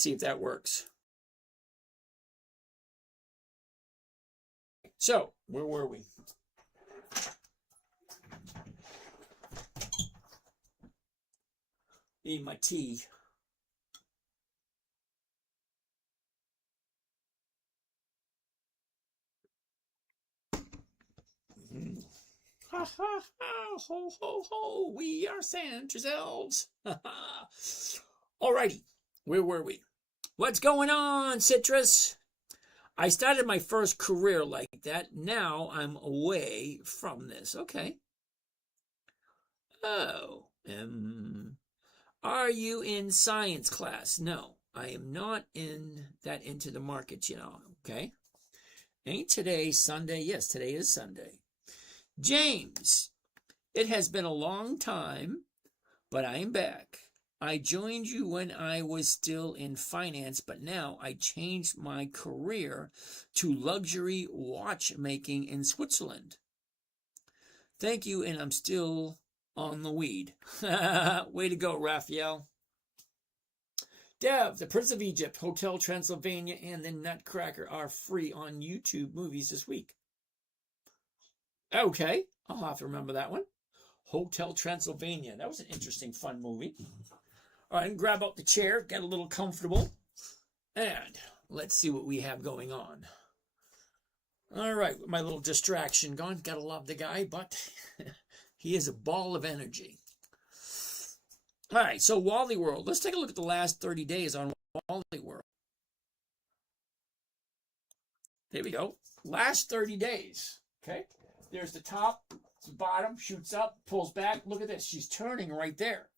see if that works. So, where were we? Need my tea. Ha ha ha, ho ho ho, we are Santa's elves. Ha ha. Alrighty, where were we? What's going on, Citrus? I started my first career like that. Now I'm away from this. Okay. Oh. Are you in science class? No, I am not into the markets, Okay. Ain't today Sunday? Yes, today is Sunday. James, it has been a long time, but I am back. I joined you when I was still in finance, but now I changed my career to luxury watchmaking in Switzerland. Thank you, and I'm still on the weed. Way to go, Raphael. Dev, The Prince of Egypt, Hotel Transylvania, and The Nutcracker are free on YouTube Movies this week. Okay, I'll have to remember that one. Hotel Transylvania. That was an interesting, fun movie. All right, grab out the chair, get a little comfortable, and let's see what we have going on. All right, my little distraction gone. Gotta love the guy, but he is a ball of energy. All right, so Wally World. Let's take a look at the last 30 days on Wally World. There we go. Last 30 days. Okay, there's the top, the bottom, shoots up, pulls back. Look at this. She's turning right there.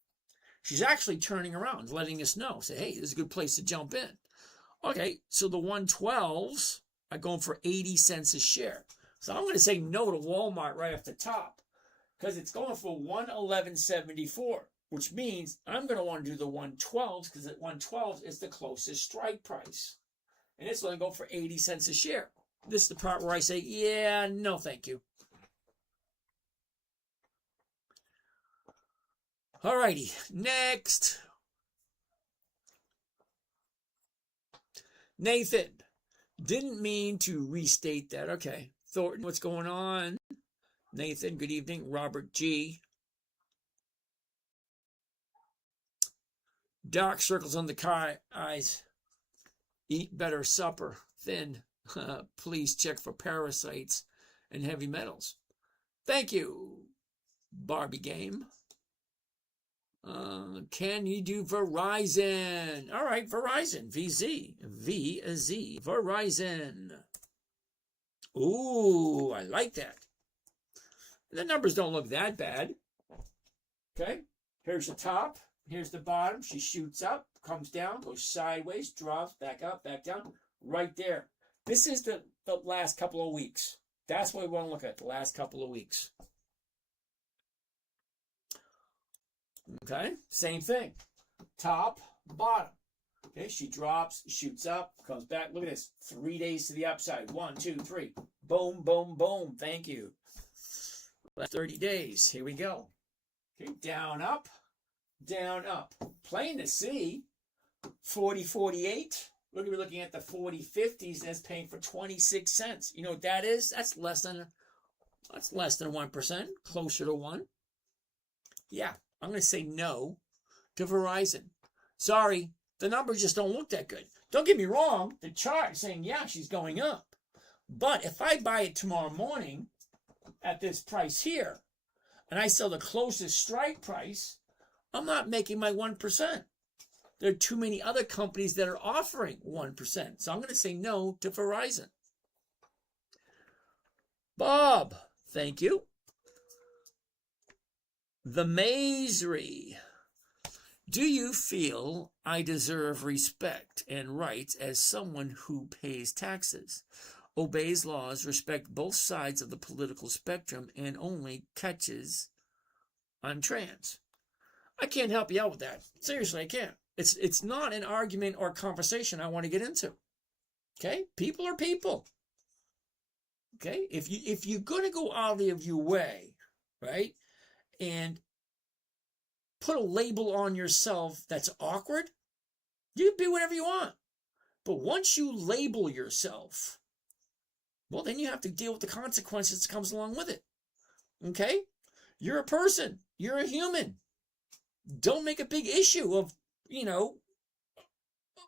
She's actually turning around, letting us know. Say, hey, this is a good place to jump in. Okay, so the 112s are going for 80 cents a share. So I'm going to say no to Walmart right off the top because it's going for $111.74, which means I'm going to want to do the 112s because the 112s is the closest strike price. And it's going to go for 80 cents a share. This is the part where I say, yeah, no, thank you. Alrighty, next. Nathan, didn't mean to restate that. Okay. Thornton, what's going on? Nathan, good evening. Robert G. Dark circles on the eyes. Eat better supper. Thin. Please check for parasites and heavy metals. Thank you, Barbie Game. Can you do Verizon? All right, Verizon. VZ, Verizon. Ooh, I like that. The numbers don't look that bad. Okay, here's the top. Here's the bottom. She shoots up, comes down, goes sideways, drops, back up, back down. Right there. This is the last couple of weeks. That's what we want to look at, the last couple of weeks. Okay, same thing. Top, bottom. Okay, she drops, shoots up, comes back. Look at this. 3 days to the upside. 1, 2, 3. Boom, boom, boom. Thank you. Last 30 days. Here we go. Okay, down, up, down, up. Plain to see. 40.48. We're going to be looking at the 40.50s, and it's paying for 26 cents. You know what that is? That's less than 1%, closer to 1. Yeah. I'm going to say no to Verizon. Sorry, the numbers just don't look that good. Don't get me wrong, the chart is saying, yeah, she's going up. But if I buy it tomorrow morning at this price here, and I sell the closest strike price, I'm not making my 1%. There are too many other companies that are offering 1%. So I'm going to say no to Verizon. Bob, thank you. The Mazery. Do you feel I deserve respect and rights as someone who pays taxes, obeys laws, respects both sides of the political spectrum, and only catches I'm trans? I can't help you out with that. Seriously, I can't. It's not an argument or conversation I want to get into. Okay? People are people. Okay? If you're going to go out of your way, right, and put a label on yourself that's awkward, You can be whatever you want. But once you label yourself, well, then you have to deal with the consequences that comes along with it. Okay? You're a person. You're a human. Don't make a big issue of,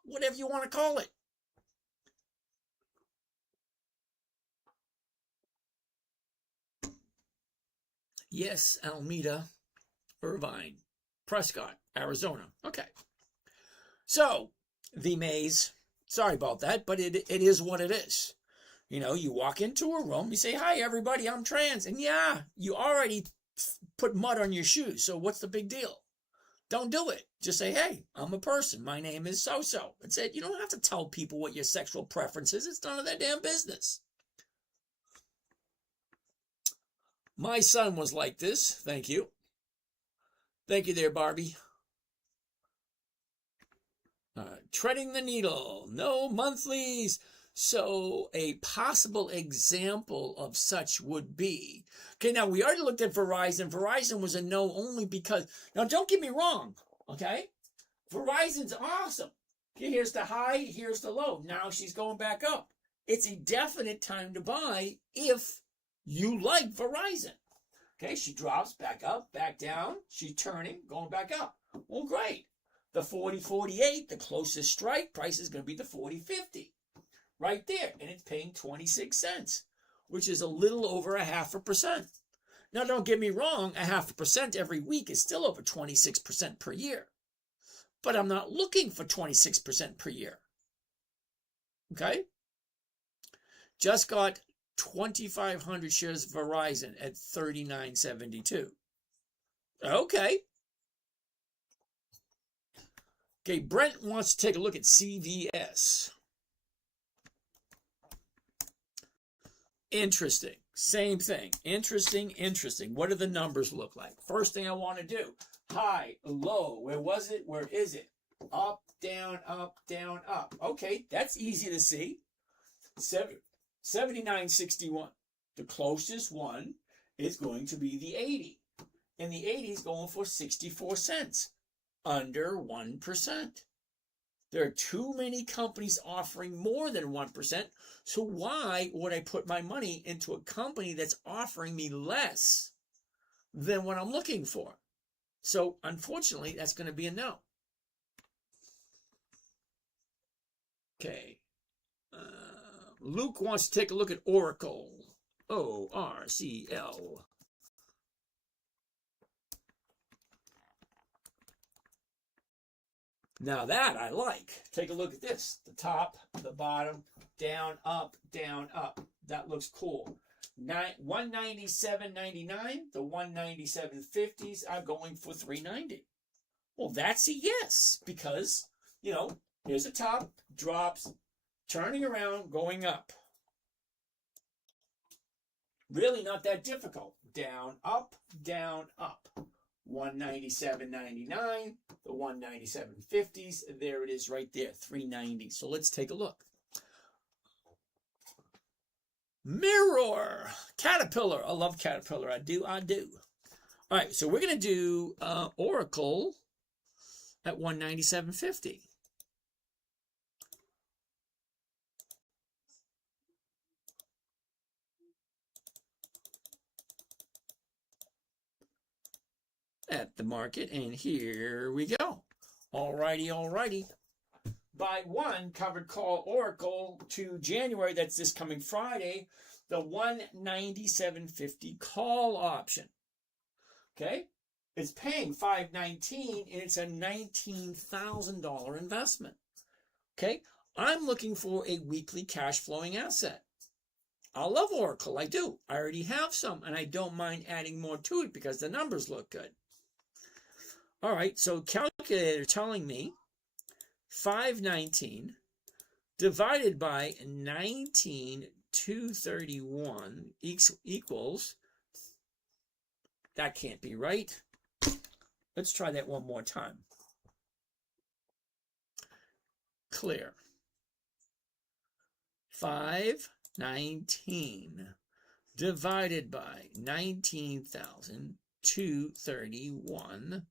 whatever you want to call it. Yes, Alameda, Irvine, Prescott, Arizona. Okay. So, the maze, sorry about that, but it is what it is. You walk into a room, you say, hi, everybody, I'm trans. And yeah, you already put mud on your shoes. So what's the big deal? Don't do it. Just say, hey, I'm a person. My name is so-so. That's it. You don't have to tell people what your sexual preference is. It's none of their damn business. My son was like this. Thank you. Thank you there, Barbie. Treading the needle. No monthlies. So a possible example of such would be, okay, now we already looked at Verizon. Verizon was a no only because, now don't get me wrong, okay? Verizon's awesome. Okay, here's the high, here's the low. Now she's going back up. It's a definite time to buy if you like Verizon. Okay, she drops back up, back down. She's turning, going back up. Well, great. The 40.48, the closest strike price is going to be the 40.50. Right there, and it's paying 26 cents, which is a little over 0.5%. Now, don't get me wrong, 0.5% every week is still over 26% per year. But I'm not looking for 26% per year. Okay? Just got 2,500 shares of Verizon at $39.72. Okay. Okay, Brent wants to take a look at CVS. Interesting. Same thing. Interesting. What do the numbers look like? First thing I want to do. High, low. Where was it? Where is it? Up, down, up, down, up. Okay, that's easy to see. 79.61. The closest one is going to be the 80. And the 80 is going for 64 cents. Under 1%. There are too many companies offering more than 1%. So why would I put my money into a company that's offering me less than what I'm looking for? So unfortunately, that's going to be a no. Okay. Luke wants to take a look at Oracle. ORCL. Now that I like. Take a look at this. The top, the bottom, down, up, down, up. That looks cool. 197.99. The 197.50s are going for $3.90. Well, that's a yes because, here's the top, drops, turning around, going up. Really not that difficult. Down, up, down, up. 197.99, the 197.50s, there it is right there, $3.90. So let's take a look. Mirror, Caterpillar. I love Caterpillar. I do. All right, so we're going to do Oracle at 197.50. At the market, and here we go. Alrighty. Buy one covered call Oracle to January, that's this coming Friday, the 197.50 call option. Okay? It's paying $519 and it's a $19,000 investment. Okay? I'm looking for a weekly cash flowing asset. I love Oracle, I do. I already have some and I don't mind adding more to it because the numbers look good. All right, so calculator telling me 519 divided by 19,231 equals, that can't be right. Let's try that one more time. Clear. 519 divided by 19,231,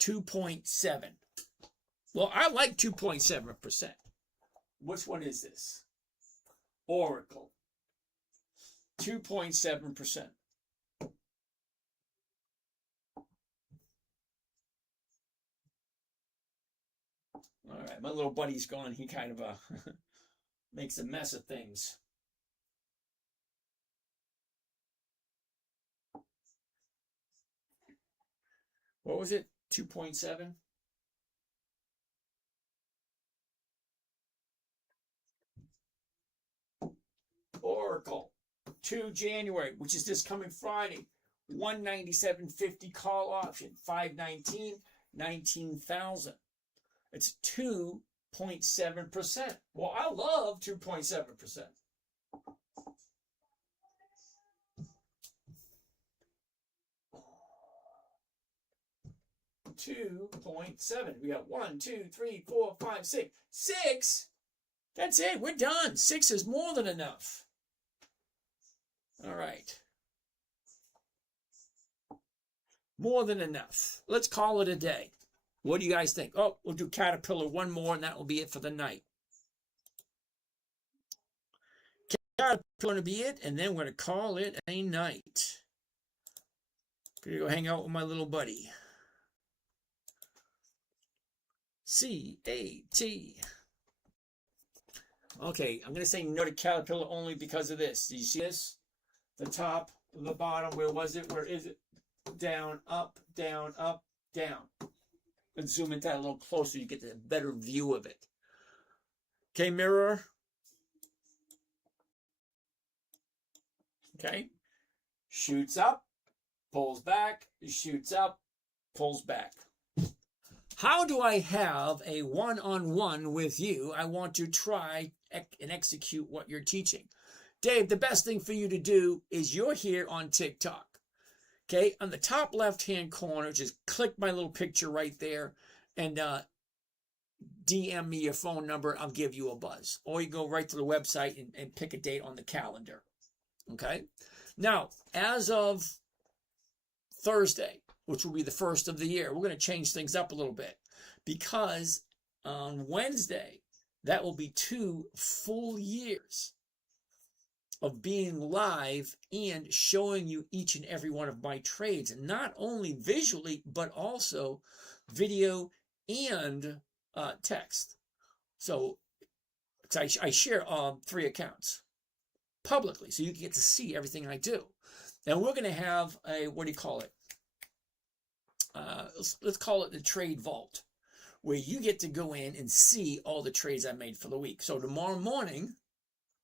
2.7. Well, I like 2.7%. Which one is this? Oracle. 2.7%. All right, my little buddy's gone. He kind of makes a mess of things. What was it? 2.7? Oracle. 2 January, which is this coming Friday. 197.50 call option. 519, 19,000. It's 2.7%. Well, I love 2.7%. 2.7. We got 1, 2, 3, 4, 5, 6. 6? That's it. We're done. 6 is more than enough. All right. More than enough. Let's call it a day. What do you guys think? Oh, we'll do Caterpillar one more, and that will be it for the night. Caterpillar going to be it, and then we're going to call it a night. Gonna go hang out with my little buddy. C-A-T. Okay, I'm going to say no to Caterpillar only because of this. Do you see this? The top, the bottom, where was it? Where is it? Down, up, down, up, down. Let's zoom into that a little closer. You get a better view of it. Okay, mirror. Okay. Shoots up, pulls back, shoots up, pulls back. How do I have a one-on-one with you? I want to try and execute what you're teaching. Dave, the best thing for you to do is you're here on TikTok. Okay, on the top left-hand corner, just click my little picture right there and DM me your phone number. I'll give you a buzz. Or you go right to the website and pick a date on the calendar. Okay, now, as of Thursday, which will be the first of the year, we're going to change things up a little bit because on Wednesday, that will be 2 full years of being live and showing you each and every one of my trades, and not only visually, but also video and text. So I share 3 accounts publicly, so you can get to see everything I do. And we're going to have a, what do you call it? Let's call it the trade vault, where you get to go in and see all the trades I made for the week. So tomorrow morning,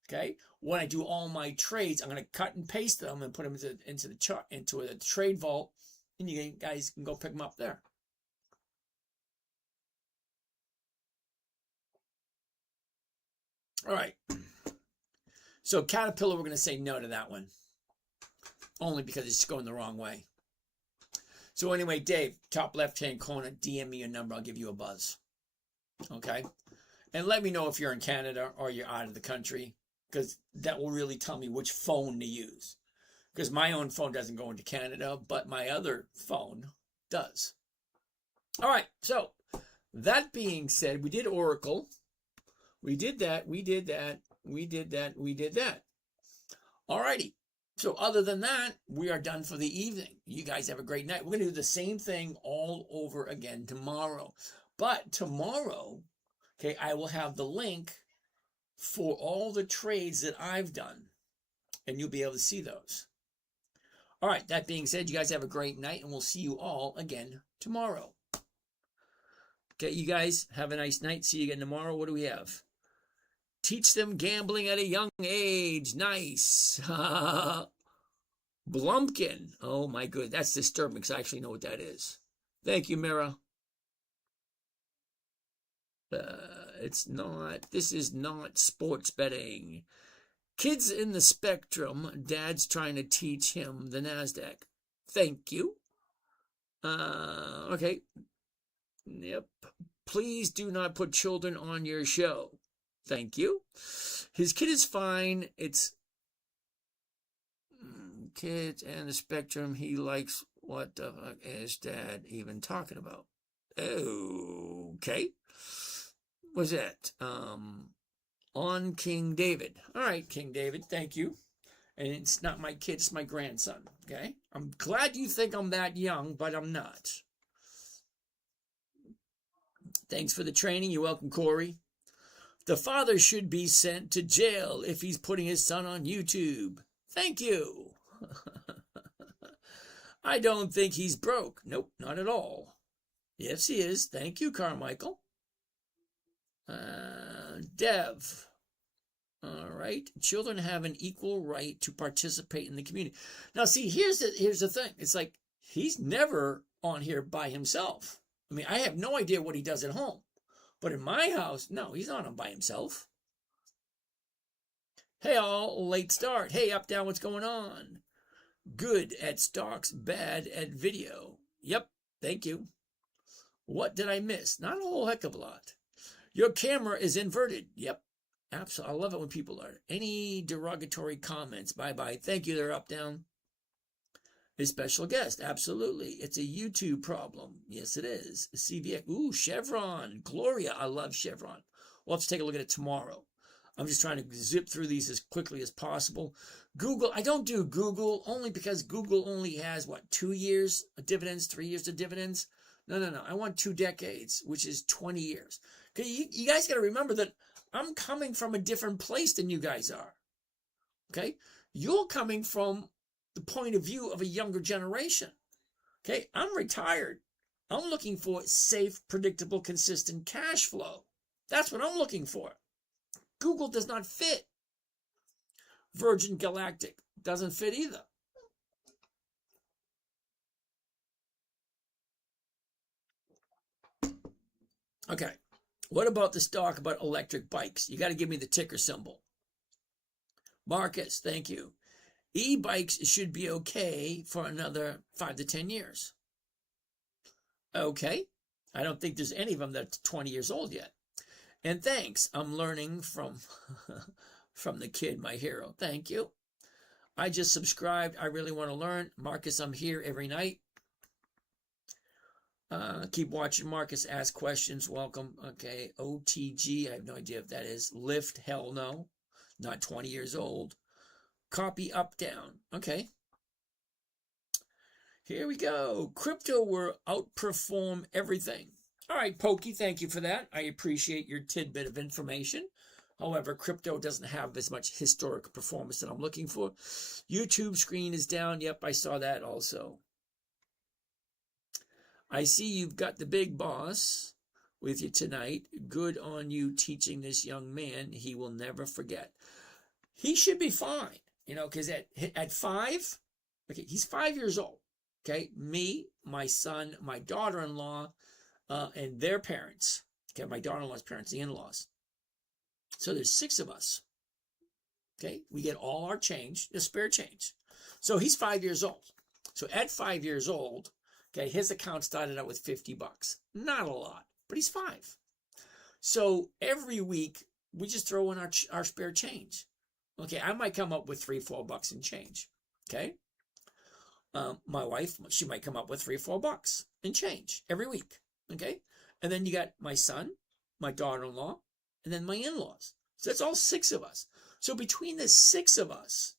okay, when I do all my trades, I'm going to cut and paste them and put them into the chart, into a trade vault, and you guys can go pick them up there. All right. So Caterpillar, we're going to say no to that one, only because it's going the wrong way. So anyway, Dave, top left-hand corner, DM me your number. I'll give you a buzz. Okay? And let me know if you're in Canada or you're out of the country, because that will really tell me which phone to use. Because my own phone doesn't go into Canada, but my other phone does. All right, so that being said, we did Oracle. We did that, we did that, we did that, we did that. All righty. So other than that, we are done for the evening. You guys have a great night. We're going to do the same thing all over again tomorrow. But tomorrow, okay, I will have the link for all the trades that I've done, and you'll be able to see those. All right, that being said, you guys have a great night, and we'll see you all again tomorrow. Okay, you guys have a nice night. See you again tomorrow. What do we have? Teach them gambling at a young age. Nice. Blumpkin. Oh, my good. That's disturbing because I actually know what that is. Thank you, Mira. It's not. This is not sports betting. Kids in the spectrum. Dad's trying to teach him the NASDAQ. Thank you. Okay. Yep. Please do not put children on your show. Thank you. His kid is fine. It's kids and the spectrum. He likes, what the fuck is Dad even talking about? Oh, Okay. Was it? On King David. All right, King David, thank you. And it's not my kid, it's my grandson. Okay? I'm glad you think I'm that young, but I'm not. Thanks for the training. You're welcome, Corey. The father should be sent to jail if he's putting his son on YouTube. Thank you. I don't think he's broke. Nope, not at all. Yes, he is. Thank you, Carmichael. Dev. All right. Children have an equal right to participate in the community. Now, see, here's the thing. It's like he's never on here by himself. I mean, I have no idea what he does at home. But in my house, no, he's not on by himself. Hey, all, late start. Hey, up, down, what's going on? Good at stocks, bad at video. Yep, thank you. What did I miss? Not a whole heck of a lot. Your camera is inverted. Yep. Absolutely. I love it when people are. Any derogatory comments? Bye-bye. Thank you. They're up, down. A special guest. Absolutely. It's a YouTube problem. Yes, it is. CVX. Ooh, Chevron. Gloria. I love Chevron. We'll have to take a look at it tomorrow. I'm just trying to zip through these as quickly as possible. Google. I don't do Google only because Google only has, 2 years of dividends, 3 years of dividends? No. I want 2 decades, which is 20 years. Okay, you guys got to remember that I'm coming from a different place than you guys are. Okay? You're coming from the point of view of a younger generation. Okay? I'm retired. I'm looking for safe, predictable, consistent cash flow. That's what I'm looking for. Google does not fit. Virgin Galactic doesn't fit either. Okay. What about the stock about electric bikes? You got to give me the ticker symbol. Marcus, thank you. E-bikes should be okay for another 5 to 10 years. Okay. I don't think there's any of them that's 20 years old yet. And thanks. I'm learning from the kid, my hero. Thank you. I just subscribed. I really want to learn. Marcus, I'm here every night. Keep watching Marcus ask questions. Welcome. Okay. OTG. I have no idea if that is. Lift. Hell no. Not 20 years old. Copy up, down. Okay. Here we go. Crypto will outperform everything. All right, Pokey, thank you for that. I appreciate your tidbit of information. However, crypto doesn't have as much historic performance that I'm looking for. YouTube screen is down. Yep, I saw that also. I see you've got the big boss with you tonight. Good on you teaching this young man. He will never forget. He should be fine, because at 5, okay, he's 5 years old. Okay, me, my son, my daughter-in-law, and their parents. Okay, my daughter-in-law's parents, the in-laws. So there's 6 of us. Okay, we get all our change, the spare change. So he's 5 years old. So at 5 years old, okay, his account started out with $50. Not a lot, but he's 5. So every week we just throw in our spare change. Okay, I might come up with $3-4 in change. Okay, my wife, she might come up with $3-4 in change every week. Okay, and then you got my son, my daughter-in-law, and then my in-laws. So that's all 6 of us. So between the 6 of us,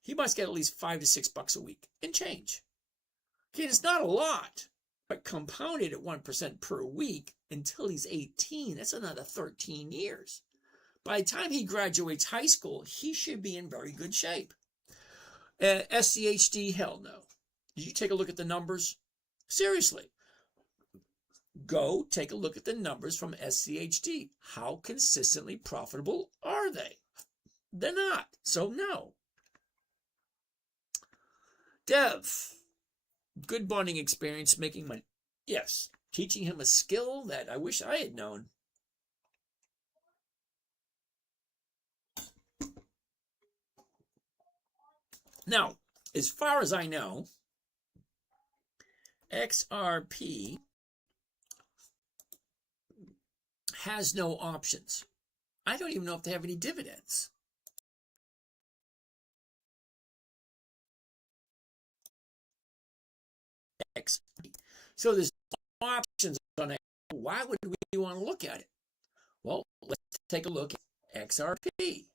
he must get at least $5 to $6 a week in change. Okay, it's not a lot, but compounded at 1% per week until he's 18, that's another 13 years. By the time he graduates high school, he should be in very good shape. SCHD, hell no. Did you take a look at the numbers? Seriously. Go take a look at the numbers from SCHD. How consistently profitable are they? They're not. So no. Dev. Good bonding experience making money. Yes. Teaching him a skill that I wish I had known. Now, as far as I know, XRP has no options. I don't even know if they have any dividends. XRP. So there's no options on it. Why would we you want to look at it? Well, let's take a look at XRP.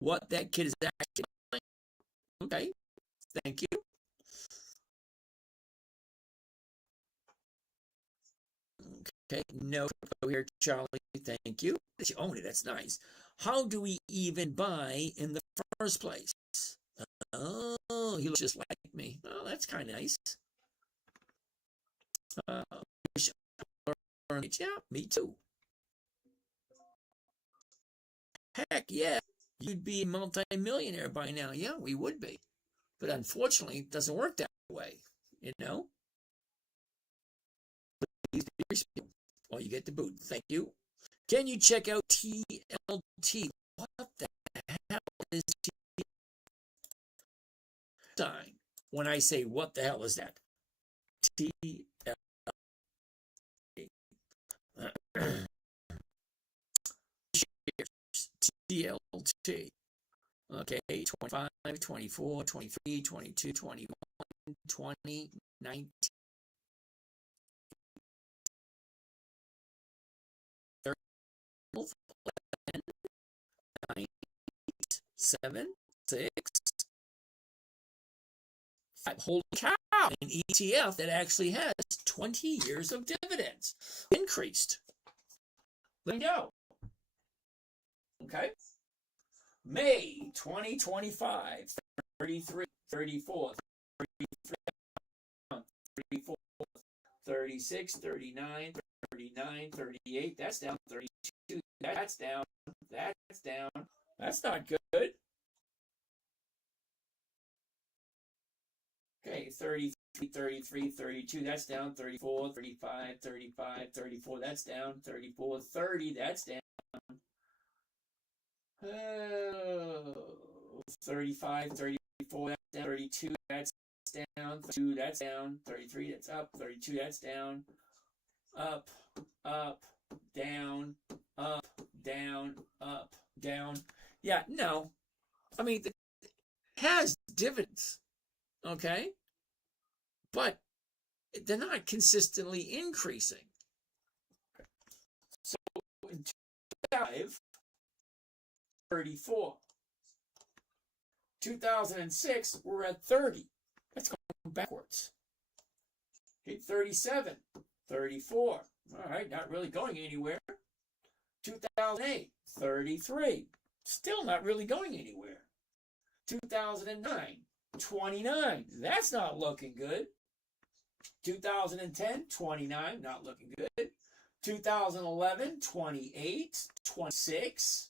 What that kid is actually doing. Okay, thank you. Okay, no here, Charlie. Thank you. You own it. That's nice. How do we even buy in the first place? Oh, he looks just like me. Oh, that's kind of nice. Yeah, me too. Heck yeah, you'd be a multi-millionaire by now. Yeah, we would be. But unfortunately, it doesn't work that way, you know? Oh, you get the boot. Thank you. Can you check out TLT? What the hell is TLT? Sign. When I say, what the hell is that? TLT. TLT. Okay, 25, 24, 23, 22, 21, 20, 19. 11, 9, 7, 6, 5. Holy cow! An ETF that actually has 20 years of dividends increased. There you go. Okay. May 2025, 33, 34, 33, 34, 36, 39, 39, 38. That's down 32. That's down. That's down. That's not good. Okay, 33, 33, 32. That's down. 34, 35, 35, 34. That's down. 34, 30. That's down. 35, 34. That's down. 32. That's down. 32. That's down. 33. That's up. 32. That's down. Up, up, down, up, down, up, down. Yeah, no. I mean, it has dividends, okay? But they're not consistently increasing. So in 2005, 34. 2006, we're at 30. That's going backwards. Okay, 37. 34. All right, not really going anywhere. 2008, 33. Still not really going anywhere. 2009, 29. That's not looking good. 2010, 29. Not looking good. 2011, 28, 26.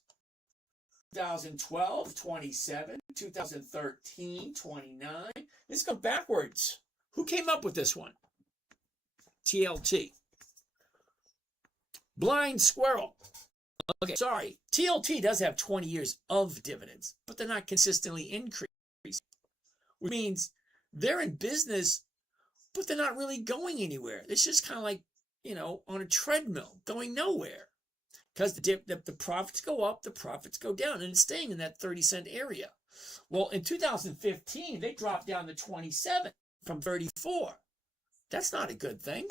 2012, 27. 2013, 29. It's going backwards. Who came up with this one? TLT. Blind squirrel. Okay, sorry. TLT does have 20 years of dividends, but they're not consistently increasing. Which means they're in business, but they're not really going anywhere. It's just kind of like, on a treadmill, going nowhere. Because the profits go up, the profits go down, and it's staying in that 30-cent area. Well, in 2015, they dropped down to 27 from 34. That's not a good thing.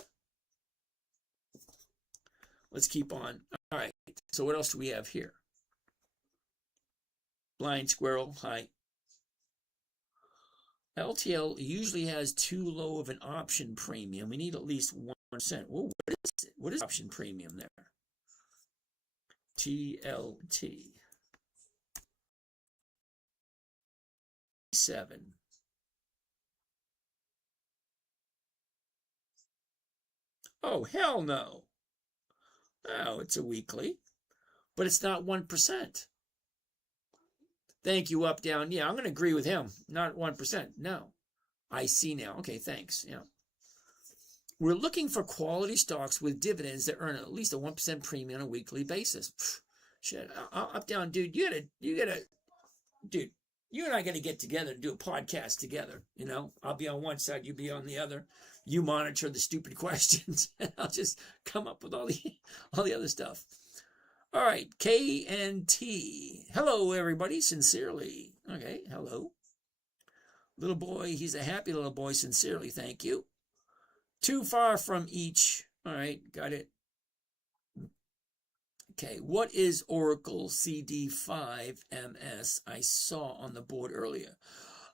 Let's keep on. All right. So what else do we have here? Blind squirrel. Hi. LTL usually has too low of an option premium. We need at least 1%. Whoa, what is option premium there? TLT. 7. Oh, hell no. Oh, it's a weekly, but it's not 1%. Thank you, up, down. Yeah, I'm going to agree with him. Not 1%. No. I see now. Okay, thanks. Yeah. We're looking for quality stocks with dividends that earn at least a 1% premium on a weekly basis. Shit. Up, down, dude. You gotta, dude, you and I got to get together and do a podcast together. I'll be on one side, you be on the other. You monitor the stupid questions, and I'll just come up with all the other stuff. All right, KNT. Hello, everybody. Sincerely. Okay, hello. Little boy, he's a happy little boy. Sincerely, thank you. Too far from each. All right, got it. Okay, what is Oracle CD5MS I saw on the board earlier?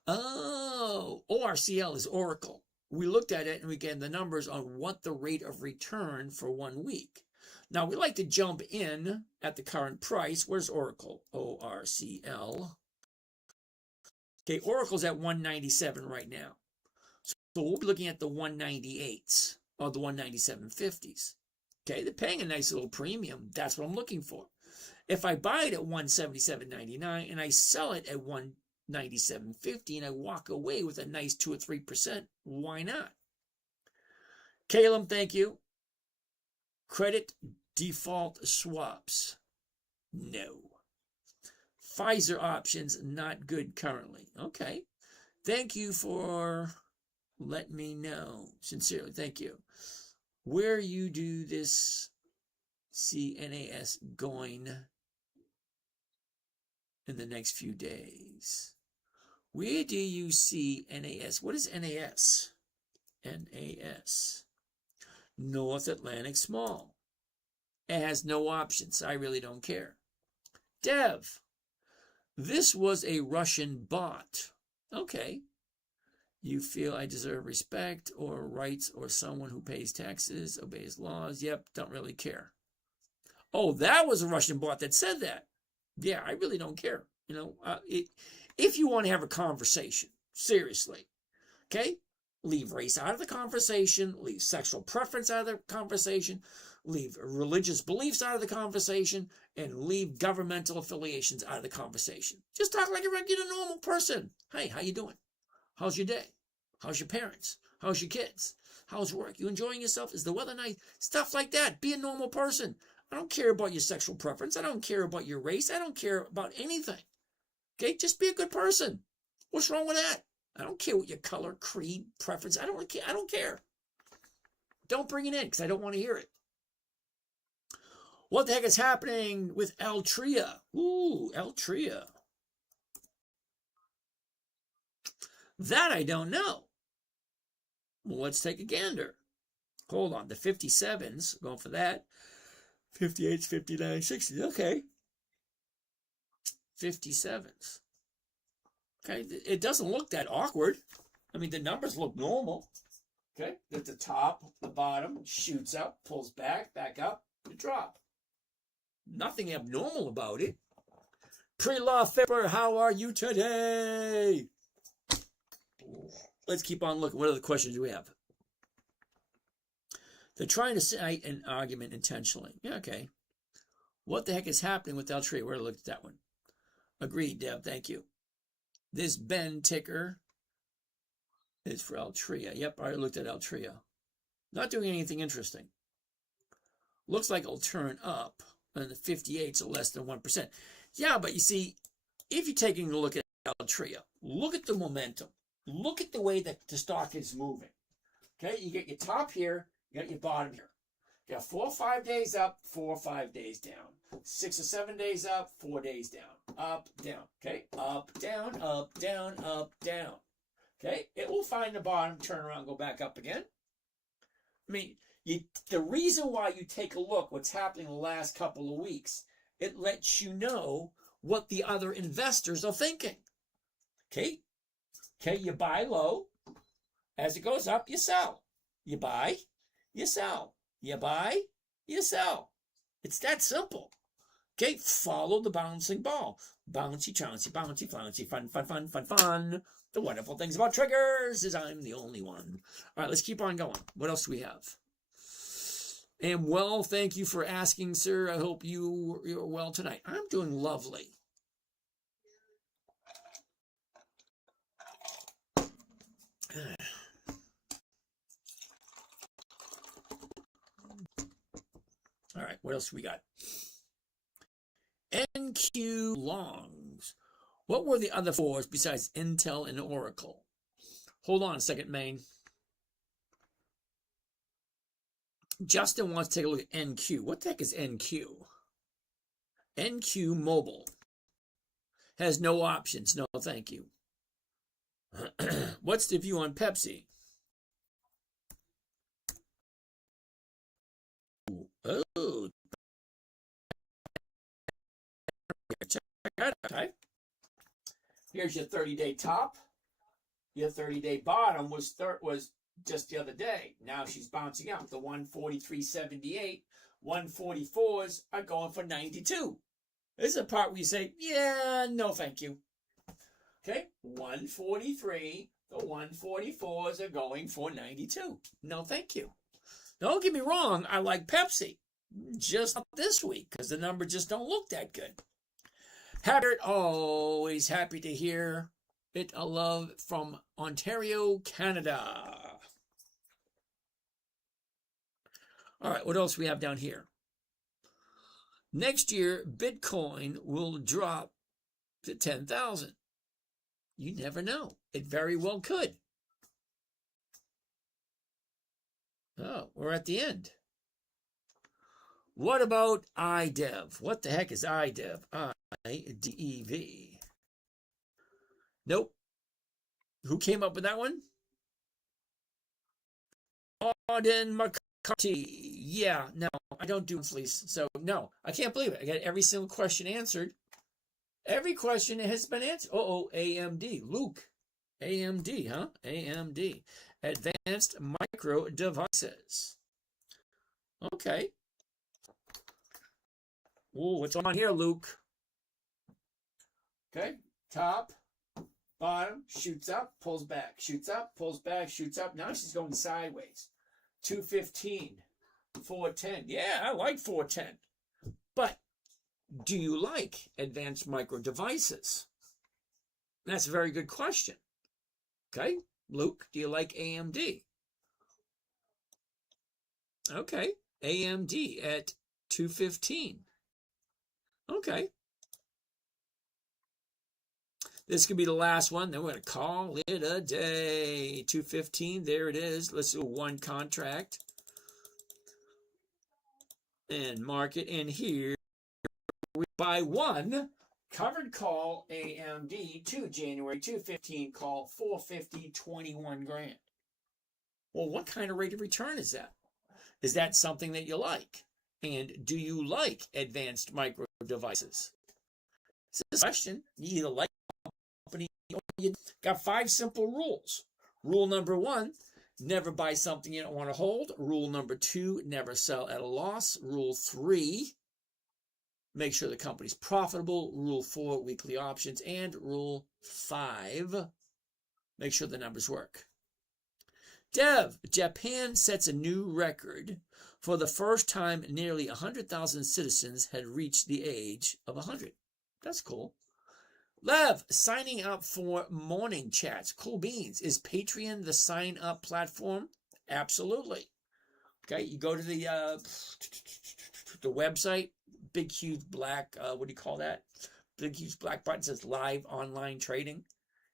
Oh, ORCL is Oracle. We looked at it and we get the numbers on what the rate of return for 1 week. Now, we like to jump in at the current price. Where's Oracle? ORCL. Okay, Oracle's at 197 right now. So we'll be looking at the 198s or the 197.50s. Okay, they're paying a nice little premium. That's what I'm looking for. If I buy it at 177.99 and I sell it at 197.50 and I walk away with a nice 2 or 3%, why not? Caleb, thank you. Credit default swaps. No. Pfizer options, not good currently. Okay. Thank you for letting me know. Sincerely, thank you. Where you do this CNAS going in the next few days? Where do you see NAS? What is NAS? NAS. North Atlantic Small. It has no options. I really don't care. Dev. This was a Russian bot. Okay. You feel I deserve respect or rights or someone who pays taxes, obeys laws. Yep, don't really care. Oh, that was a Russian bot that said that. Yeah, I really don't care. You know, if you want to have a conversation, seriously, okay? Leave race out of the conversation, leave sexual preference out of the conversation, leave religious beliefs out of the conversation, and leave governmental affiliations out of the conversation. Just talk like a regular normal person. Hey, how you doing? How's your day? How's your parents? How's your kids? How's work? You enjoying yourself? Is the weather nice? Stuff like that. Be a normal person. I don't care about your sexual preference. I don't care about your race. I don't care about anything. Okay? Just be a good person. What's wrong with that? I don't care what your color, creed, preference. I don't care. Don't bring it in because I don't want to hear it. What the heck is happening with Altria? Ooh, Altria. That I don't know. Well, let's take a gander. Hold on. The 57s, going for that. 58s, 59s, 60s. Okay. 57s. Okay. It doesn't look that awkward. I mean, the numbers look normal. Okay. At the top, the bottom, shoots up, pulls back, back up, to drop. Nothing abnormal about it. Pre-law Fipper, how are you today? Let's keep on looking. What other questions do we have? They're trying to cite an argument intentionally. Yeah, okay. What the heck is happening with Altria? We're going to look at that one. Agreed, Deb. Thank you. This Ben ticker is for Altria. Yep, I already looked at Altria. Not doing anything interesting. Looks like it'll turn up, and the 58s are less than 1%. Yeah, but you see, if you're taking a look at Altria, look at the momentum. Look at the way that the stock is moving. Okay, you get your top here, you got your bottom here. You got 4 or 5 days up, 4 or 5 days down. 6 or 7 days up, 4 days down. Up, down. Okay, up, down, up, down, up, down. Okay, it will find the bottom, turn around, go back up again. I mean, the reason why you take a look what's happening the last couple of weeks, it lets you know what the other investors are thinking. Okay, you buy low. As it goes up, you sell. You buy, you sell. You buy, you sell. It's that simple. Okay, follow the bouncing ball. Bouncy, bouncy, bouncy, bouncy, fun, fun, fun, fun, fun. The wonderful things about triggers is I'm the only one. All right, let's keep on going. What else do we have? And well, thank you for asking, sir. I hope you're well tonight. I'm doing lovely. All right, what else we got? NQ longs. What were the other fours besides Intel and Oracle? Hold on a second, Maine. Justin wants to take a look at NQ. What the heck is NQ? NQ Mobile. Has no options. No, thank you. What's the view on Pepsi? Oh, check that out. Okay. Here's your 30-day top. Your 30-day bottom was just the other day. Now she's bouncing up. The 143.78, 144s are going for 92. This is the part where you say, yeah, no, thank you. Okay, 143. The 144s are going for 92. No, thank you. Don't get me wrong. I like Pepsi. Just not this week because the numbers just don't look that good. Happy, always happy to hear it. A love from Ontario, Canada. All right, what else we have down here? Next year, Bitcoin will drop to 10,000. You never know. It very well could. Oh, we're at the end. What about IDEV? What the heck is IDEV? IDEV. Nope. Who came up with that one? Auden McCarthy. Yeah, no, I don't do fleece. So, no, I can't believe it. I got every single question answered. Every question has been answered. AMD. Luke. AMD, huh? AMD. Advanced Micro Devices. Okay. Ooh, what's on here, Luke? Okay. Top, bottom, shoots up, pulls back, shoots up, pulls back, shoots up. Now she's going sideways. 215, 410. Yeah, I like 410. But do you like Advanced Micro Devices? That's a very good question. Okay. Luke, do you like AMD? Okay. AMD at 215. Okay. This could be the last one. Then we're going to call it a day. 215. There it is. Let's do one contract. And mark it in here. We buy one. Covered call AMD to January 215 call 450 21 grand. Well, what kind of rate of return is that? Is that something that you like? And do you like Advanced Micro Devices? It's a question. You either like the company or you got 5 simple rules. Rule number 1, never buy something you don't want to hold. Rule number 2, never sell at a loss. Rule 3, make sure the company's profitable. Rule 4, weekly options. And Rule 5, make sure the numbers work. Dev, Japan sets a new record. For the first time, nearly 100,000 citizens had reached the age of 100. That's cool. Lev, signing up for morning chats. Cool beans. Is Patreon the sign-up platform? Absolutely. Okay, you go to the website, big, huge black, what do you call that? Big, huge black button says live online trading.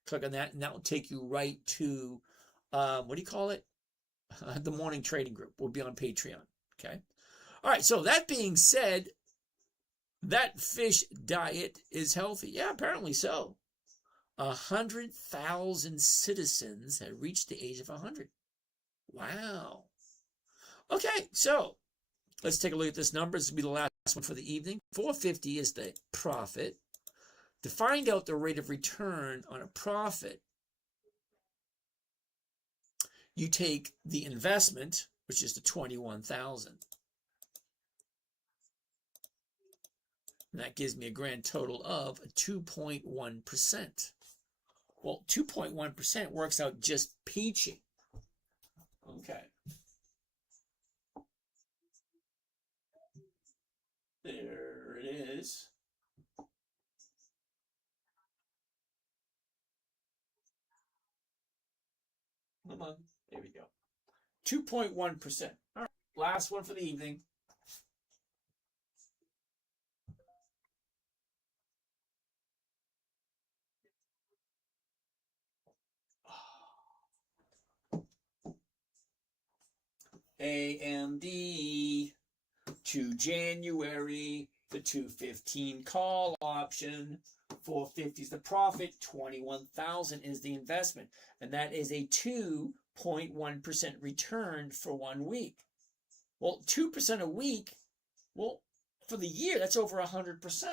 Click on that, and that will take you right to, what do you call it? The morning trading group will be on Patreon. Okay. All right. So that being said, that fish diet is healthy. Yeah, apparently so. 100,000 citizens have reached the age of 100. Wow. Okay. So let's take a look at this number. This will be the last one for the evening. 450 is the profit. To find out the rate of return on a profit, you take the investment, which is the 21,000. And that gives me a grand total of 2.1%. Well, 2.1% works out just peachy. Okay. There it is. Come on. There we go. 2.1%. All right. Last one for the evening. AMD to January, the 215 call option. 450 is the profit, 21,000 is the investment, and that is a 2.1% return for 1 week. Well, 2% a week, well, for the year, that's over 100%.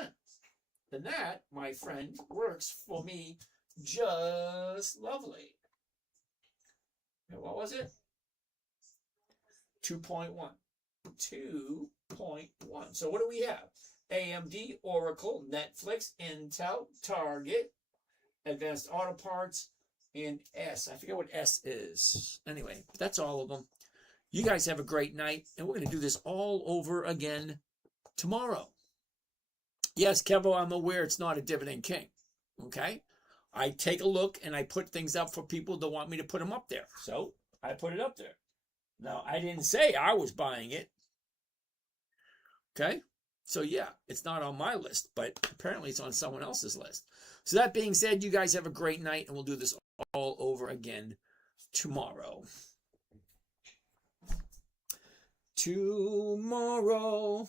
And that, my friend, works for me just lovely. And what was it? 2.1. 2.1. So what do we have? AMD, Oracle, Netflix, Intel, Target, Advanced Auto Parts, and S. I forget what S is. Anyway, that's all of them. You guys have a great night, and we're going to do this all over again tomorrow. Yes, Kevo, I'm aware it's not a Dividend King. Okay? I take a look, and I put things up for people that want me to put them up there. So I put it up there. Now, I didn't say I was buying it. Okay? So, yeah, it's not on my list, but apparently it's on someone else's list. So that being said, you guys have a great night, and we'll do this all over again tomorrow. Tomorrow,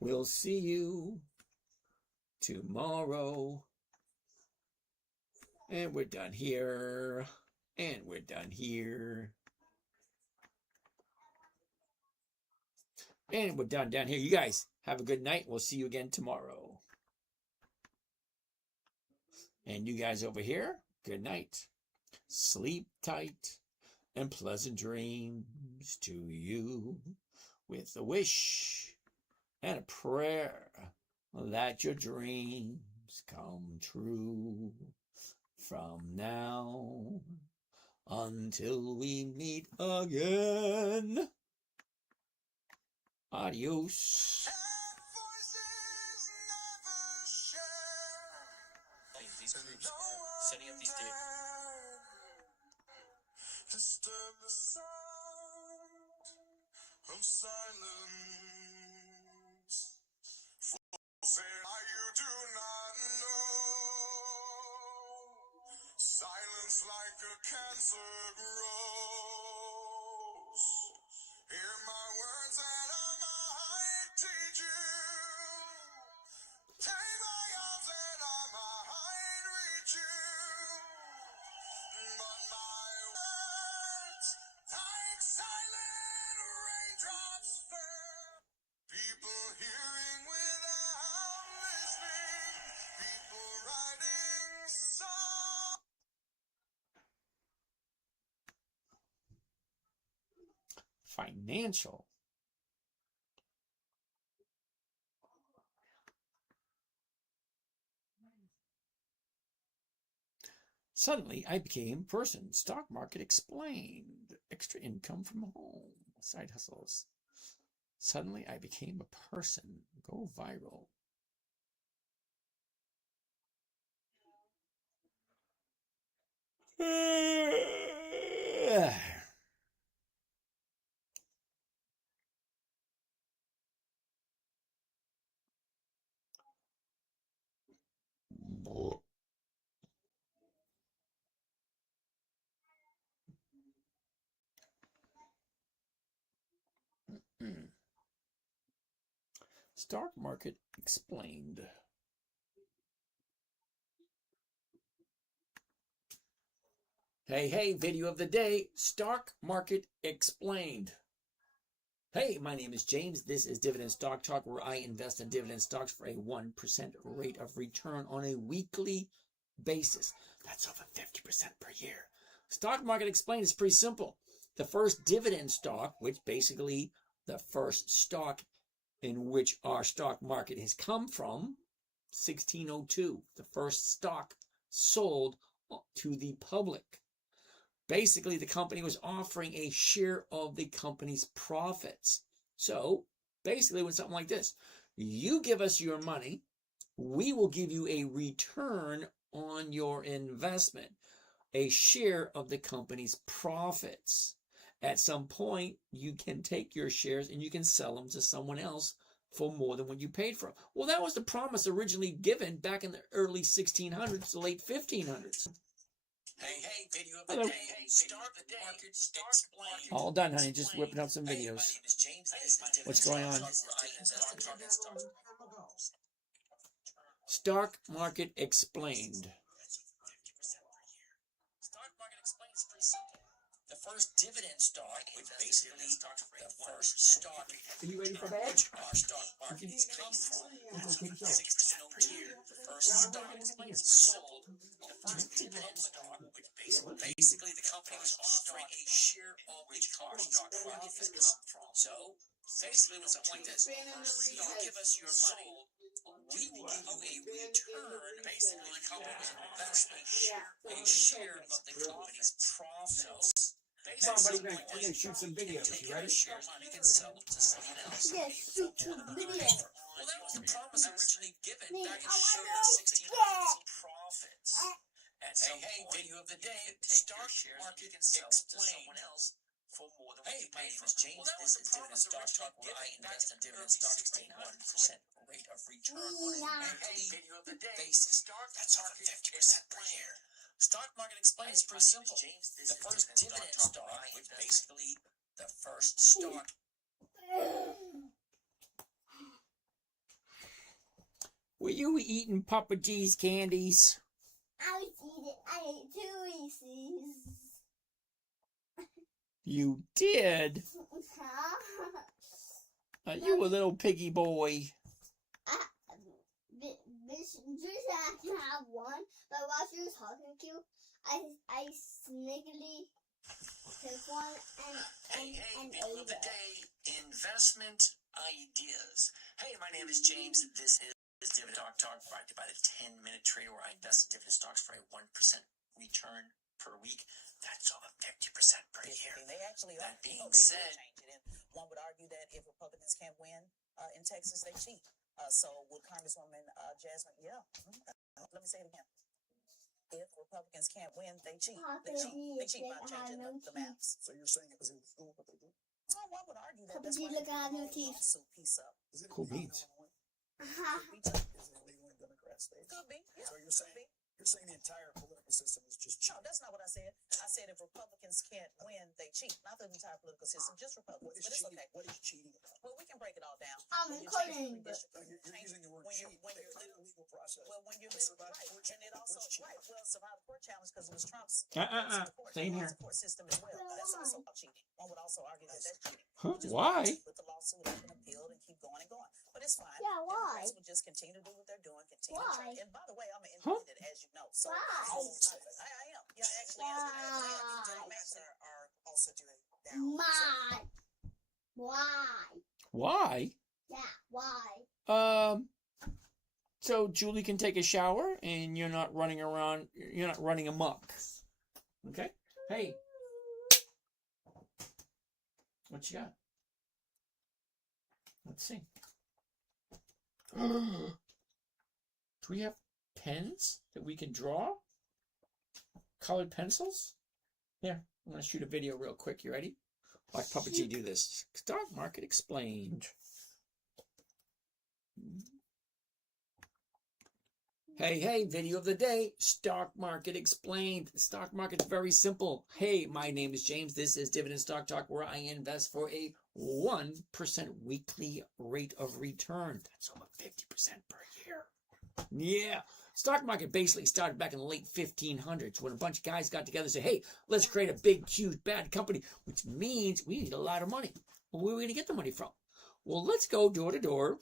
we'll see you tomorrow. And we're done here, and we're done here. And we're done down here. You guys have a good night. We'll see you again tomorrow. And you guys over here, good night. Sleep tight and pleasant dreams to you, with a wish and a prayer that your dreams come true. From now until we meet again. Adios. These groups are setting up these days. Disturb the sound of silence. Say you do not know. Silence like a cancer grows. Hear my words and I might teach you. Take my arms and I might reach you. But my words, like silent raindrops fell. People hearing without listening. People writing songs. Financial. Suddenly, I became a person. Stock market explained. Extra income from home. Side hustles. Suddenly, I became a person. Go viral. Stock market explained. Hey, video of the day. Stock market explained. Hey, my name is James. This is Dividend Stock Talk, where I invest in dividend stocks for a 1% rate of return on a weekly basis. That's over 50% per year. Stock market explained is pretty simple. The first dividend stock, which basically the first stock in which our stock market has come from, 1602, the first stock sold to the public. Basically, the company was offering a share of the company's profits. So, basically, when something like this, you give us your money, we will give you a return on your investment, a share of the company's profits. At some point, you can take your shares and you can sell them to someone else for more than what you paid for them. Well, that was the promise originally given back in the early 1600s to late 1500s. Hey, video of the day. Hey, start the market explained. All done, honey. Just whipping out some videos. What's going on? Stock market explained. Stock market explained is pretty simple. the first dividend stock, which basically the first stock Are you ready for that? which our stock market has come from. 1602, the first stock sold, the first dividend stock, which basically the company was offering a share of which our stock market has come from. So basically what's the point is, you give us your money, we will give you a return. Basically, the company was investing a share of the company's profits. Come on, buddy, we're gonna shoot some videos. You ready? Shares on it and sell them to someone else. Yes, shoot some videos. Well, that was the promise originally given back in the year 1600s. Profits. Hey, video of the day. Stock market explained. Hey, my name is James. This is Dividend Stock Talk, where I invest in dividend stocks, 1% rate of return on a video of the day. Basis. That's over 50% per year. Stock market explained is pretty simple. The first dividend stock, which basically the first stock. Were you eating Papa G's candies? I was eating. I ate 2 Reese's. You did. You a little piggy boy. Just actually have one, but while she was talking to you, I sneakily took one and Video of ate the it. day. Investment ideas. Hey, my name is James. This is Dividend Talk brought to you by the 10-minute trader, where I invest in dividend stocks for a 1% return per week. That's over 50% per year. They actually are. That being They said, will change it. And one would argue that if Republicans can't win in Texas, they cheat. So would Congresswoman Jasmine, let me say it again. If Republicans can't win, they cheat. They cheat by changing the maps. So you're saying it was illegal what they did? Well, one would argue that Papa that's G, why look at your teeth. lawsuit piece up. Is it Cool illegal beans. in Illinois? Is Is it illegal in Democrat states? Could be. Yeah, So you're could saying be. the entire political system is just No, cheating? that's not what I said. I said if Republicans can't win, they cheat. Not the entire political system, just Republicans. What is But it's cheating? okay. What is cheating about? Well, we can break it all down. I'm When you recording. change redistricting, You're using the word when cheat. you're It's a legal process. well, when you're It's right, about court and it also What's cheating? right. Well, survived court challenge because it was Trump's Same here. court system as well. That's also cheating. One would also argue that that's cheating. Huh? Which is Why? they put the lawsuit up and appealed and keep going and going. But it's fine. Yeah, why? Democrats would just continue to do what they're doing. Continue. Why? And by the way, I'm an independent, as you know. So Why? I am. Yeah, actually, Why? Democrats are also doing now. Why? Why? Yeah, why? So Julie can take a shower and you're not running around, you're not running amok. Okay? Hey. What you got? Let's see. Do we have pens that we can draw? Colored pencils? Here, I'm going to shoot a video real quick. You ready? Watch Papa G do this. Stock market explained. Hey, video of the day. Stock market explained. The stock market's very simple. Hey, my name is James. This is Dividend Stock Talk, where I invest for a 1% weekly rate of return. That's over 50% per year. Yeah. Stock market basically started back in the late 1500s when a bunch of guys got together and said, hey, let's create a big, huge, bad company, which means we need a lot of money. Well, where are we going to get the money from? Well, let's go door to door.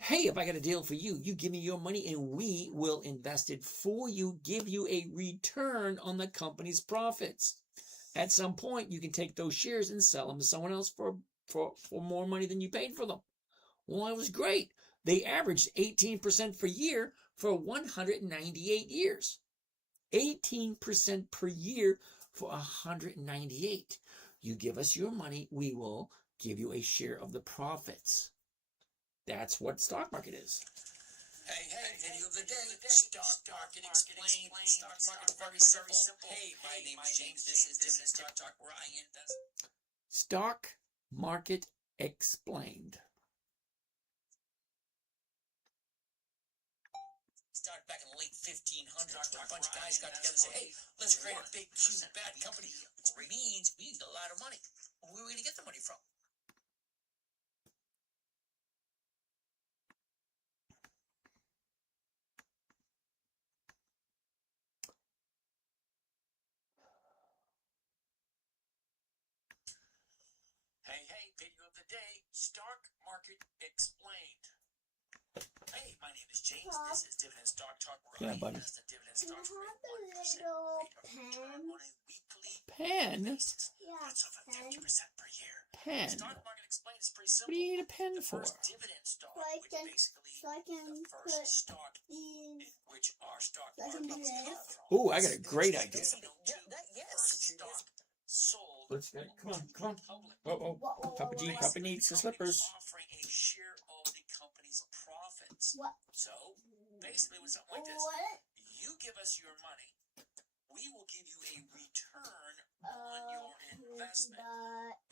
Hey, if I got a deal for you, you give me your money and we will invest it for you, give you a return on the company's profits. At some point, you can take those shares and sell them to someone else for more money than you paid for them. Well, it was great. They averaged 18% per year for 198 years. 18% per year for 198. You give us your money, we will give you a share of the profits. That's what stock market is. Hey, video of the day. Stock market explained. Stock market very simple. Hey, my name is James. This is Dividend Stock Talk, where I invest. Stock market explained. Started back in the late 1500s when a bunch of guys got together and said, hey, let's create a big, huge, bad company, which means we need a lot of money. Where are we going to get the money from? day, stock market explained. Hey, my name is James. This is Dividend Stock Talk, where Yeah, I buddy. invest in dividend Can I stocks for a have a 1% little rate of return pen? on a weekly Pen? basis. Yeah, That's over pen. 50% per year. Pen. Stock market explained is pretty What simple. do you need a pen The for? first dividend stock, So I which can- basically So I can the put first stock in these. which our stock So I can market do came this. from. Ooh, I got a great idea. Yeah, that, yes. First stock sold. Let's get. Come on, come on. Public. Oh, Papa G, What? Papa needs the slippers. Offering a share of the company's profits. What? So basically, it was something like this: What? you give us your money, we will give you a return on your investment,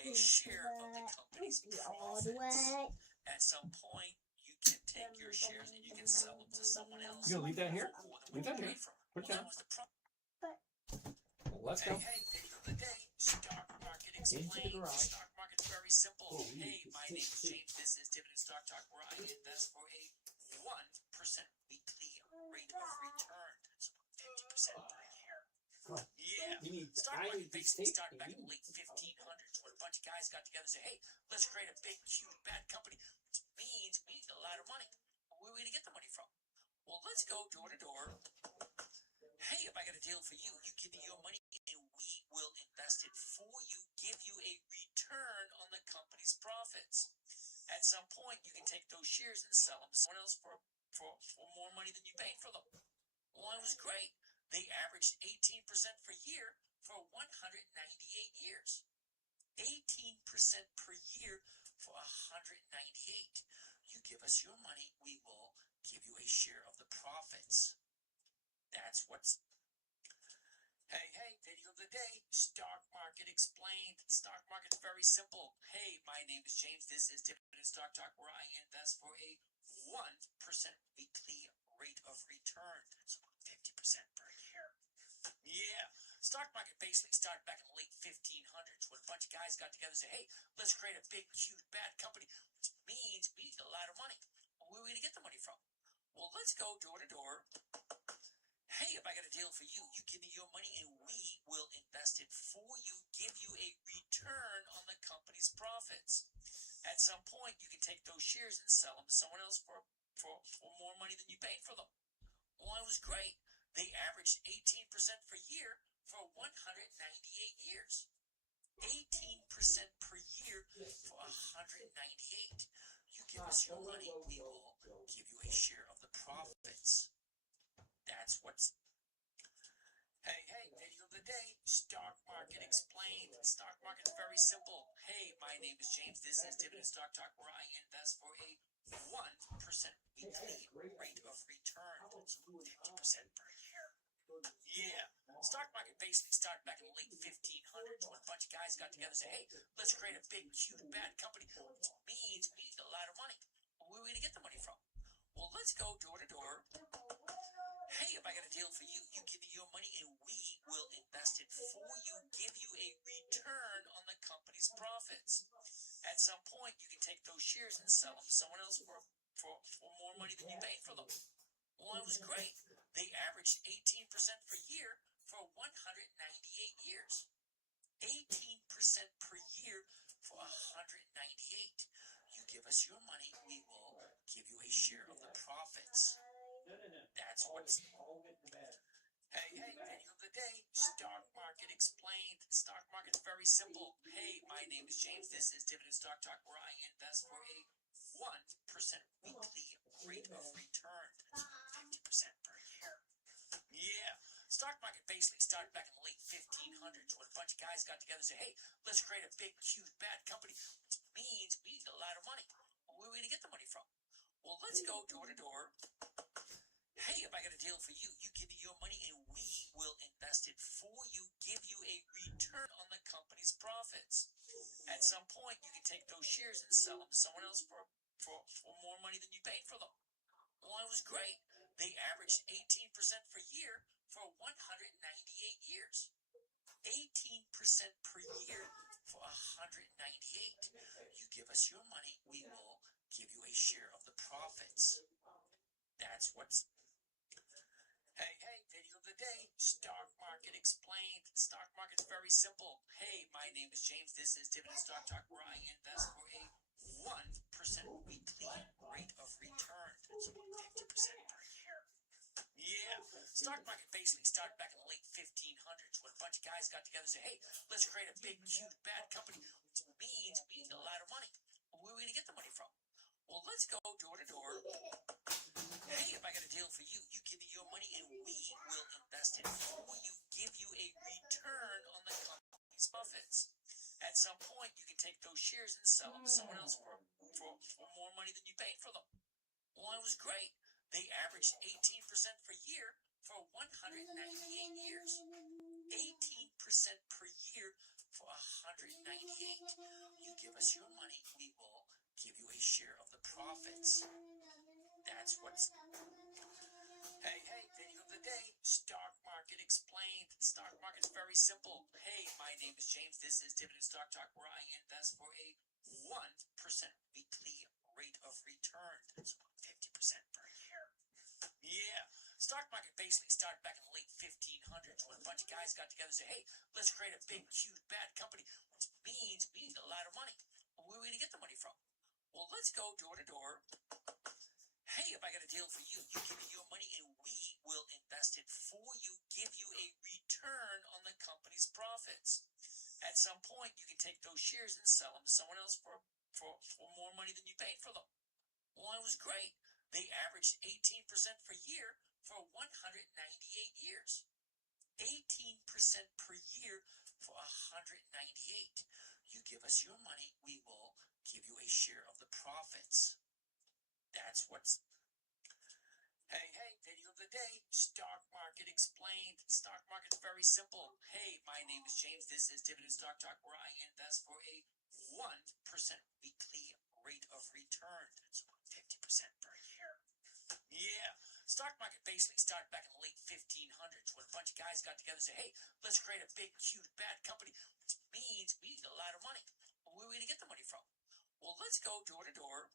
a share of the company's all the profits. way. At some point, you can take your shares and you can sell them to someone else. You gonna leave that here? for more than Leave what that you here. paid for 'em. Put it Well, down. that was the problem. Let's go. Hey, video of the day. Stock market Into the explained. garage. Stock market's very simple. Oh, Hey, my name is James. This is Dividend Stock Talk, where I invest for a 1% weekly rate of return. So 50% per year. Yeah. You need. Stock I market need basically steak. started back in the late 1500s when a bunch of guys got together and said, hey, let's create a big, huge, bad company, which means we need a lot of money. Where are we going to get the money from? Well, let's go door to door. Hey, if I got a deal for you, you give me your money and we will invest it for you, give you a return on the company's profits. At some point, you can take those shares and sell them to someone else for more money than you paid for them. Well, it was great. They averaged 18% per year for 198 years. 18% per year for 198. You give us your money, we will give you a share of the profits. That's what's. Hey, video of the day. Stock market explained. Stock market's very simple. Hey, my name is James. This is Dividend Stock Talk, where I invest for a 1% weekly rate of return. So 50% per year. Yeah. Stock market basically started back in the late 1500s when a bunch of guys got together and said, hey, let's create a big, huge, bad company, which means we need a lot of money. Well, where are we going to get the money from? Well, let's go door to door. Hey, if I got a deal for you, you give me your money and we will invest it for you, give you a return on the company's profits. At some point, you can take those shares and sell them to someone else for more money than you paid for them. Well, it was great. They averaged 18% per year for 198 years. 18% per year for 198. You give us your money, we will give you a share of the profits. That's what's. Hey, video of the day. Stock market explained. Stock market's very simple. Hey, my name is James. This is Dividend Stock Talk, where I invest for a 1% weekly rate of return. So 50% per year. Yeah. Stock market basically started back in the late 1500s when a bunch of guys got together and said, hey, let's create a big, huge, bad company, which means we need a lot of money. Well, where are we going to get the money from? Well, let's go door to door. Hey, if I got a deal for you, you give me your money and we will invest it for you, give you a return on the company's profits. At some point, you can take those shares and sell them to someone else for more money than you paid for them. Well, it was great. They averaged 18% per year for 198 years. 18% per year for 198. You give us your money, we will give you a share of the profits. That's what's. Hey, video of the day. Stock market explained. Stock market's very simple. Hey, my name is James. This is Dividend Stock Talk, where I invest for a 1% weekly rate of return. That's 50% per year. Yeah. Stock market basically started back in the late 1500s when a bunch of guys got together and said, hey, let's create a big, huge, bad company, which means we need a lot of money. Well, where are we going to get the money from? Well, let's go door to door. Hey, if I got a deal for you, you give me your money and we will invest it for you, give you a return on the company's profits. At some point, you can take those shares and sell them to someone else for more money than you paid for them. Well, it was great. They averaged 18% per year for 198 years. 18% per year for 198. You give us your money, we will give you a share of the profits. That's what's. Hey, video of the day. Stock market explained. Stock market's very simple. Hey, my name is James. This is Dividend Stock Talk, where I invest for a 1% weekly rate of return. That's 50% per year. Yeah. Stock market basically started back in the late 1500s when a bunch of guys got together and said, hey, let's create a big, huge, bad company, which means we need a lot of money. Where are we going to get the money from? Well, let's go door to door. Hey, if I got a deal for you, you give me your money and we will invest it for you, give you a return on the company's profits. At some point, you can take those shares and sell them to someone else for more money than you paid for them. Well, it was great. They averaged 18% per year for 198 years. 18% per year for 198. You give us your money, we will give you a share of the profits. That's what's... Hey, video of the day. Stock market explained. Stock market's very simple. Hey, my name is James. This is Dividend Stock Talk, where I invest for a 1% weekly rate of return. That's 50% per year. Yeah. Stock market basically started back in the late 1500s when a bunch of guys got together and said, hey, let's create a big, huge, bad company, which means we need a lot of money. Where are we going to get the money from? Well, let's go door to door. Hey, if I got a deal for you, you give me your money and we will invest it for you, give you a return on the company's profits. At some point, you can take those shares and sell them to someone else for more money than you paid for them. Well, it was great. They averaged 18% per year for 198 years. 18% per year for 198. You give us your money, we will give you a share of the profits. That's what's... Hey, video of the day. Stock market explained. Stock market's very simple. Hey, my name is James. This is Dividend Stock Talk, where I invest for a 1% weekly rate of return. That's 50% per year. Yeah. Stock market basically started back in the late 1500s when a bunch of guys got together and said, hey, let's create a big, huge, bad company, which means we need a lot of money. Where are we going to get the money from? Well, let's go door to door.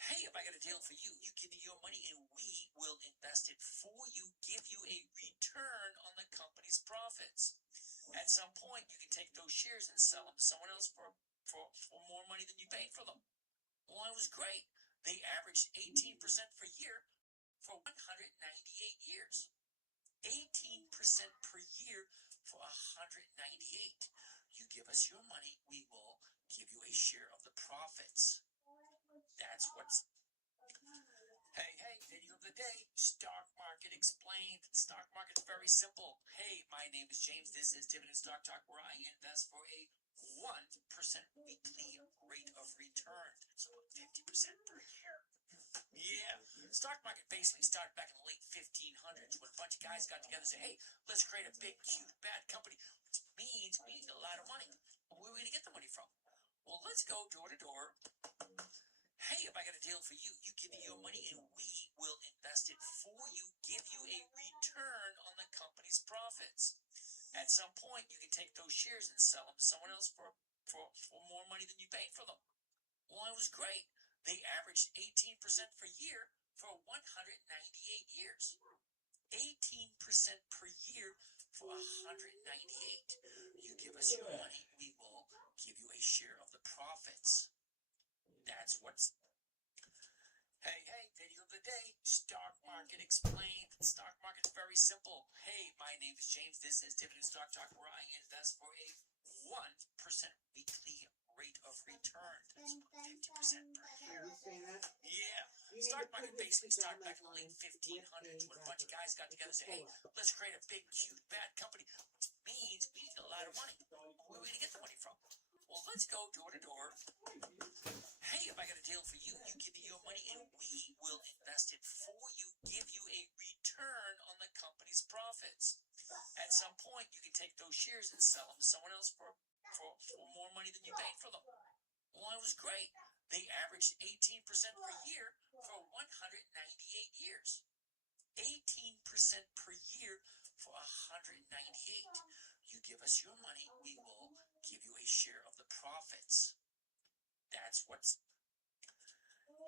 Hey, if I got a deal for you, you give me your money and we will invest it for you, give you a return on the company's profits. At some point, you can take those shares and sell them to someone else for more money than you paid for them. Well, it was great. They averaged 18% per year for 198 years. 18% per year for 198. You give us your money, we will give you a share of the profits. That's what's... Hey, video of the day. Stock market explained. Stock market's very simple. Hey, my name is James. This is Dividend Stock Talk, where I invest for a 1% weekly rate of return. That's 50% per year. Yeah. Stock market basically started back in the late 1500s when a bunch of guys got together and said, hey, let's create a big, huge, bad company, which means we need a lot of money. Where are we going to get the money from? Well, let's go door to door. Hey, if I got a deal for you, you give me your money and we will invest it for you, give you a return on the company's profits. At some point, you can take those shares and sell them to someone else for more money than you paid for them. Well, it was great. They averaged 18% per year for 198 years. 18% per year for 198. You give us your money, we will give you a share of the profits. That's what's... Hey, video of the day. Stock market explained. Stock market's very simple. Hey, my name is James. This is Dividend Stock Talk, where I invest for a 1% weekly rate of return. That's 50% per year. Yeah. Stock market basically started back in the late 1500s when a bunch of guys got together and said, hey, let's create a big, huge, bad company, which means we need a lot of money. Where are we going to get the money from? Well, let's go door to door. Hey, if I got a deal for you, you give me your money and we will invest it for you, give you a return on the company's profits. At some point, you can take those shares and sell them to someone else for more money than you paid for them. Well, it was great. They averaged 18% per year for 198 years. 18% per year for 198. You give us your money, we will give you a share of the profits. That's what's...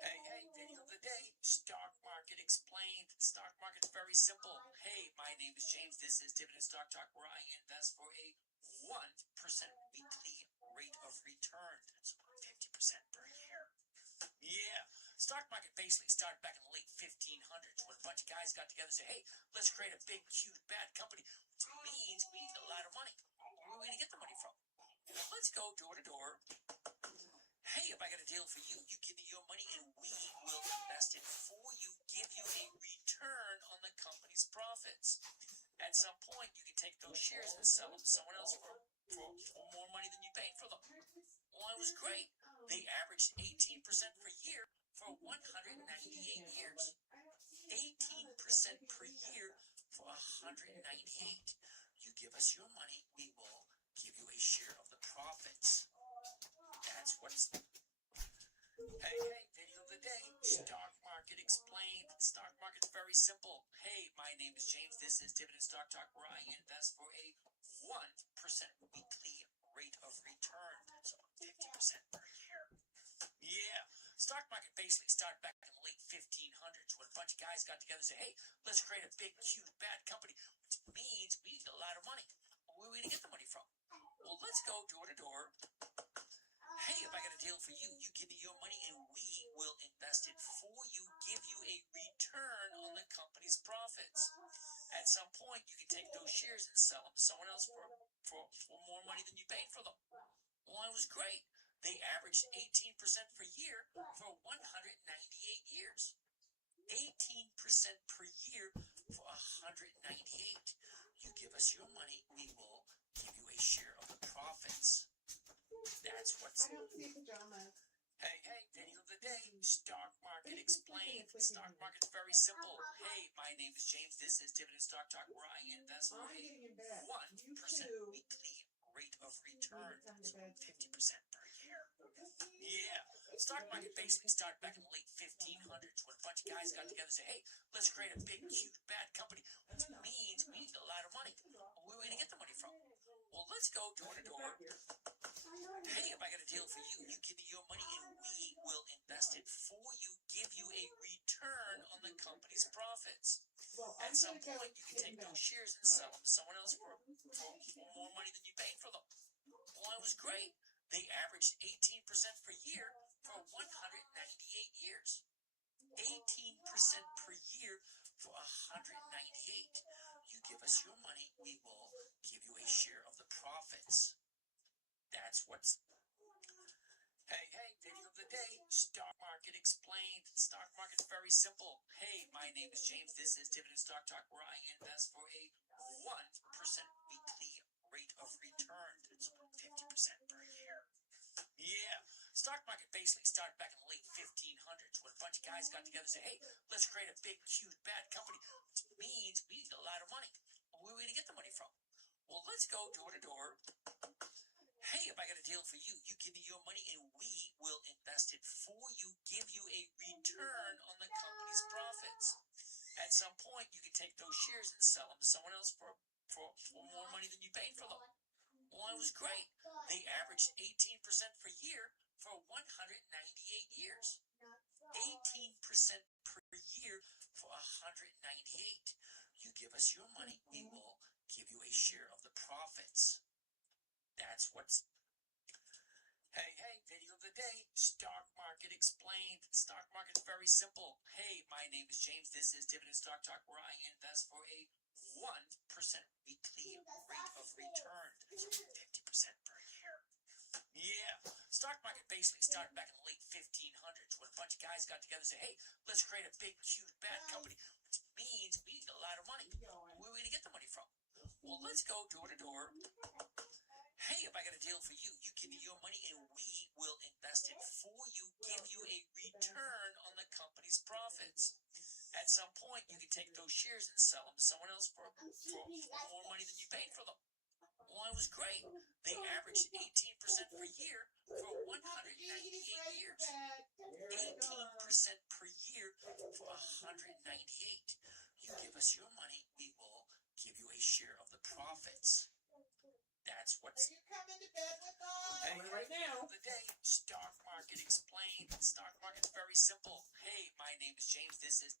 Hey, video of the day. Stock market explained. Stock market's very simple. Hey, my name is James. This is Dividend Stock Talk, where I invest for a 1% weekly rate of return. That's 50% per year. Yeah. Stock market basically started back in the late 1500s when a bunch of guys got together and said, hey, let's create a big, huge, bad company, which means we need a lot of money. Where are we going to get the money from? Let's go door to door. Hey, if I got a deal for you, you give me your money and we will invest it for you, give you a return on the company's profits. At some point, you can take those shares and sell them to someone else for more money than you paid for them. Well, it was great. They averaged 18% per year for 198 years. 18% per year for 198. You give us your money, we will give you a share of the profits. That's what's... Hey, video of the day. Stock market explained. Stock market's very simple. Hey, my name is James. This is Dividend Stock Talk, where I invest for a 1% weekly rate of return. So 50% per year. Yeah. Stock market basically started back in the late 1500s when a bunch of guys got together and said, hey, let's create a big, huge, bad company, which means we need a lot of money. Where are we going to get the money from? Well, let's go door to door. Hey, if I got a deal for you, you give me your money and we will invest it for you, give you a return on the company's profits. At some point, you can take those shares and sell them to someone else for more money than you paid for them. Well, it was great. They averaged 18% per year for 198 years. 18% per year for 198. You give us your money, we will give you a share of the profits. That's what's... I don't see pajamas. Hey, video of the day. Stock market explained. Stock market's very simple. Hey, my name is James. This is Dividend Stock Talk, where I invest for I'm a getting in bed. 1% You too. weekly rate of return. Come to bed. 50% per year. Yeah. Stock market basically started back in the late 1500s when a bunch of guys got together and said, hey, let's create a big, huge, bad company, which means we need a lot of money. Where are we going to get the money from? Well, let's go door to door. Hey, if I got a deal for you, you give me your money and we will invest it for you, give you a return on the company's profits. Well, At I'm some gonna go point, you can get in take bed. those shares and sell them to someone else for more money than you paid for them. Well, it was great. They averaged 18% per year for 198 years. 18% per year for 198. You give us your money, we will give you a share of the profits. That's what's... Hey, video of the day. Stock market explained. Stock market's very simple. Hey, my name is James. This is Dividend Stock Talk, where I invest for a 1% weekly rate of return. That's 50% per year. Yeah. Stock market basically started back in the late 1500s when a bunch of guys got together and said, hey, let's create a big, huge, bad company, which means we need a lot of money. Where are we going to get the money from? Well, let's go door to door. Hey, if I got a deal for you, you give me your money and we will invest it for you, give you a return on the company's profits. At some point, you can take those shares and sell them to someone else for more money than you paid for them. Well, it was great. They averaged 18% per year for 198 years. 18% per year for 198. You give us your money, we will give you a share of the profits. That's what's... Hey, video of the day. Stock market explained. Stock market's very simple. Hey, my name is James. This is Dividend Stock Talk, where I invest for a 1% weekly rate of return. That's 50% per year. Yeah. Stock market basically started back in the late 1500s when a bunch of guys got together and said, hey, let's create a big, huge, bad company, which means we need a lot of money. Where are we going to get the money from? Well, let's go door to door. Hey, if I got a deal for you, you give me your money and we will invest it for you, give you a return on the company's profits. At some point, you can take those shares and sell them to someone else for more money than you paid for them. Well, it was great. They averaged 18% per year for 198 years. 18% per year for 198. You give us your money, we will give you a share of the profits. That's what's... Are you coming to bed with us? Hey, right now. The day. Stock market explained. Stock market's very very simple. Hey, my name is James. This is